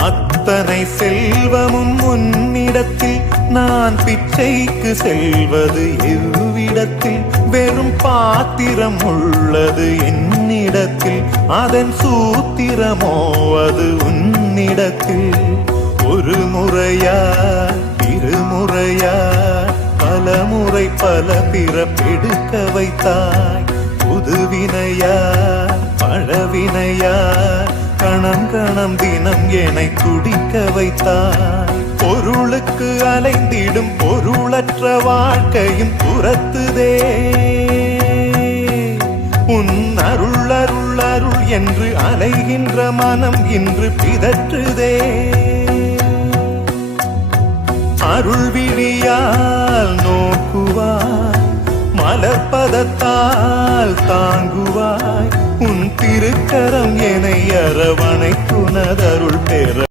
அத்தனை செல்வமும் உன்னிடத்தில் நான் பிச்சைக்கு செல்வது எவ்விடத்தில் வெறும் பாத்திரம் உள்ளது என்னிடத்தில் அதன் சூத்திரமோ அது உன்னிடத்தில் ஒரு முறையா இருமுறையா பல முறை பல பிறப்பெடுக்க வைத்தாய் புதுவினையா பழவினையா கணம் கணம் தினம் என்னை துடிக்க வைத்தாய் பொருளுக்கு அலைந்திடும் பொருளற்ற வாழ்க்கையும் துரத்துதே உன் அருள் அருள் அருள் என்று அலைகின்ற மனம் இன்று பிதற்றுதே அருள் விழியால் நோக்குவாய் மலர்பதத்தால் தாங்குவாய் உன் திருக்கரம் என்னை அரவணைத்துனதருள் பெற